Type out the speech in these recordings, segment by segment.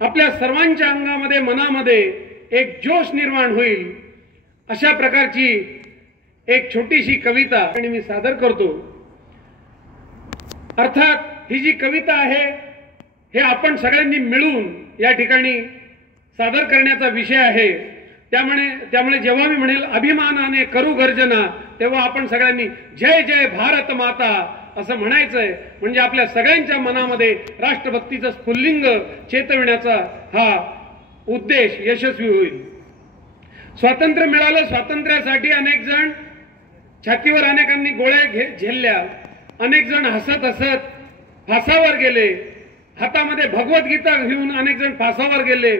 आपल्या सर्वांच्या अंगामध्ये मनामध्ये एक जोश निर्माण होईल अशा प्रकारची एक छोटीशी कविता आणि मी सादर करतो। अर्थात ही जी कविता आहे हे आपण सगळ्यांनी मिळून या ठिकाणी सादर करण्याचा विषय आहे। त्यामुळे जेव्हा मी म्हणेल अभिमानाने करू गर्जना तेव्हा आपण सगळ्यांनी जय जय भारत माता असं म्हणायचंय, म्हणजे आपल्या सगळ्यांच्या मनामध्ये राष्ट्रभक्तीचं स्फुल्लिंग चेतविण्याचा हा उद्देश यशस्वी होईल। स्वातंत्र्य मिळालं, स्वातंत्र्यासाठी अनेक जण छातीवर अनेकांनी गोळ्या झेलल्या, अनेक जण हसत हसत फासावर गेले, हातामध्ये भगवद्गीता घेऊन अनेक जण फासावर गेले।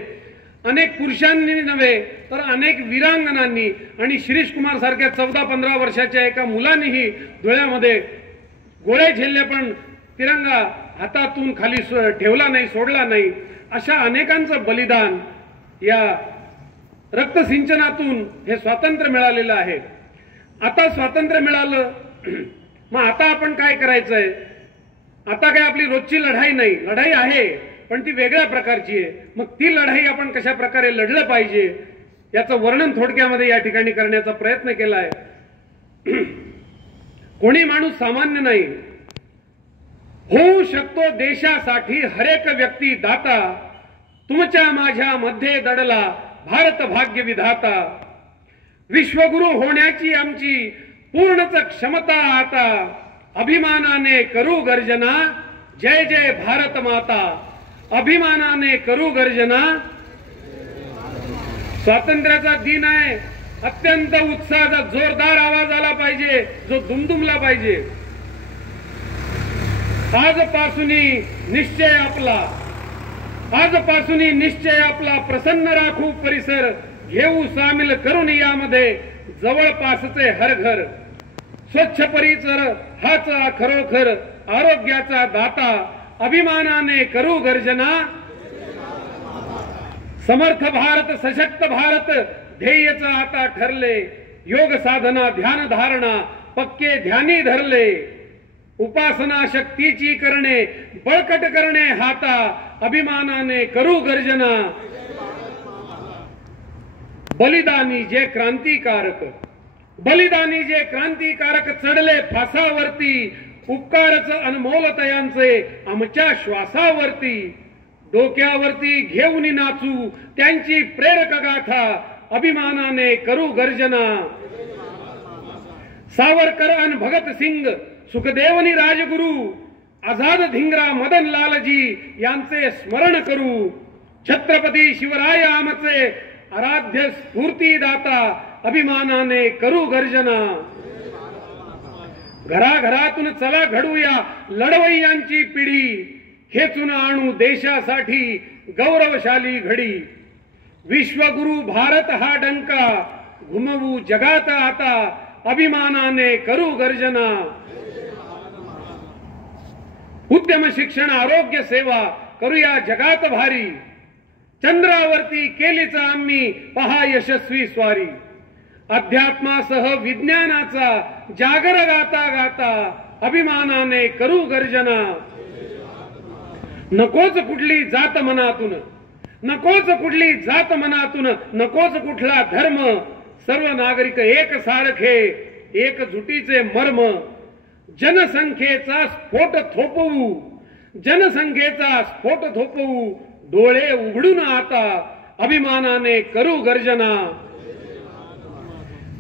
अनेक पुरुषांनी नव्हे तर अनेक वीरांगणांनी आणि शिरीष कुमार सारख्या 14-15 वर्षाच्या एका मुलांनीही डोळ्यामध्ये गोळ्या झेलल्या, पण तिरंगा हातातून खाली ठेवला नाही, सोडला नाही। अशा अनेकांचं बलिदान या रक्तसिंचनातून हे स्वातंत्र्य मिळालेलं आहे। आता स्वातंत्र्य मिळालं, मग आता आपण काय करायचंय? आता काय आपली रोजची लढाई नाही, लढाई आहे पण ती वेगळ्या प्रकारची आहे। मग ती लढाई आपण कशा प्रकारे लढलं पाहिजे याचं वर्णन थोडक्यामध्ये या ठिकाणी करण्याचा प्रयत्न केला आहे। कोणी माणूस सामान्य नाही, होऊ शकतो देशासाठी हरेक व्यक्ती दाता, तुमच्या माझ्या मध्ये दडला भारत भाग्य विधाता। विश्वगुरु होण्याची आमची पूर्णच क्षमता आता, अभिमानाने करू गर्जना जय जय भारत माता, अभिमानाने करू गर्जना। स्वातंत्र्याचा दिन आहे, अत्यंत उत्साहाचा जोरदार आवाज आला पाहिजे, जो दुमदुमला पाहिजे। आजपासून निश्चय आपला प्रसन्न राखू परिसर, घेऊ सामील करून यामध्ये जवळपासचे हर घर। स्वच्छ परिसर हाच खरोखर आरोग्याचा दाता, अभिमानाने करू गर्जना। समर्थ भारत सशक्त भारत ध्येयच आता ठरले, योग साधना ध्यान धारणा पक्के ध्यानी धरले। उपासना शक्तीची करणे बळकट करणे हाता, अभिमानाने करू गर्जना। बलिदानी जे क्रांतिकारक चढले फासावरती, उपकारच अनमोल तयांचे आमच्या श्वासावरती। डोक्यावरती घेऊन नाचू त्यांची प्रेरक गाथा, अभिमानाने करू गर्जना। सावरकर अन भगत सिंग, सुखदेवनी राजगुरु, आझाद धिंगरा मदन लालजी यांचे स्मरण करू। छत्रपती शिवराय आमचे आराध्य स्फूर्तीदाता, अभिमानाने करू गर्जना। घराघरातून चला घडूया लढवय्यांची पिढी, खेचून आणू देशासाठी गौरवशाली घडी। विश्वगुरु भारत हा डंका, घुमवू जगात आता, अभिमानाने करू गर्जना। उद्यम शिक्षण आरोग्य सेवा करूया जगात भारी, चंद्रावरती केलीच आम्ही पहा यशस्वी स्वारी। अध्यात्मासह विज्ञानाचा जागर गाता गाता, अभिमानाने करू गर्जना। नकोच कुठली जात मनातून, नकोच कुठला धर्म, सर्व नागरिक एक सारखे एकजुटीचे मर्म। जनसंख्येचा स्फोट थोपवू डोळे उघडून आता, अभिमानाने करू गर्जना।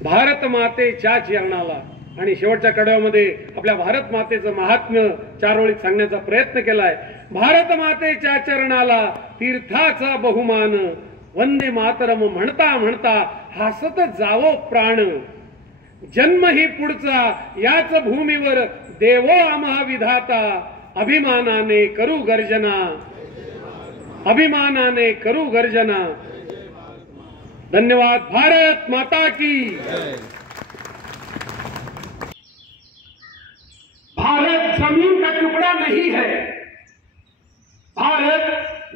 भारत मातेच्या चरणाला आणि शेवटच्या कडव्यामध्ये आपल्या भारत मातेचं महात्म्य 4 ओळीत सांगण्याचा प्रयत्न केलाय। भारत मातेच्या चरणाला तीर्थाचा बहुमान, वंदे मातरम म्हणता म्हणता हसत जावो प्राण। जन्म ही पुढचा याच भूमीवर देवो आम्हा विधाता, अभिमानाने करू गर्जना। धन्यवाद। भारत माता की। भारत जमीन का टुकड़ा नहीं है, भारत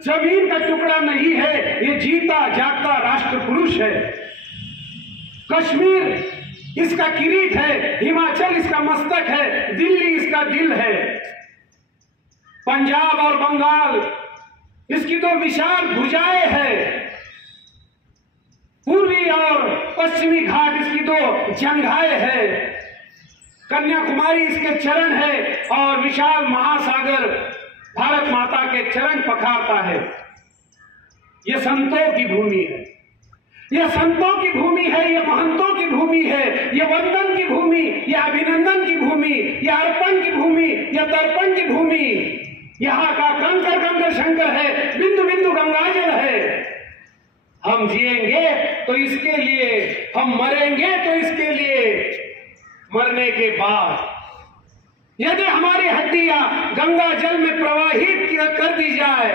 जमीन का टुकड़ा नहीं है, ये जीता जागता राष्ट्र पुरुष है। कश्मीर इसका किरीट है, हिमाचल इसका मस्तक है, दिल्ली इसका दिल है। पंजाब और बंगाल इसकी तो विशाल भुजाएं है, पूर्वी और पश्चिमी घाट इसकी तो जंघाएं है, कन्याकुमारी इसके चरण है और विशाल महासागर भारत माता के चरण पखारता है। यह संतों की भूमि है, यह संतों की भूमि है, यह महंतों की भूमि है, यह वंदन की भूमि, यह अभिनंदन की भूमि, यह अर्पण की भूमि, यह तर्पण की भूमि। यहाँ का कंकर कंकर शंकर है, बिंदु बिंदु गंगाजल है। हम जिएंगे तो इसके लिए, हम मरेंगे तो इसके लिए। मरने के बाद यदि हमारी हड्डियां गंगा जल में प्रवाहित कर दी जाए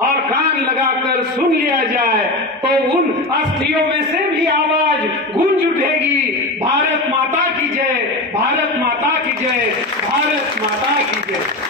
और कान लगाकर सुन लिया जाए तो उन अस्थियों में से भी आवाज गूंज उठेगी, भारत माता की जय, भारत माता की जय, भारत माता की जय।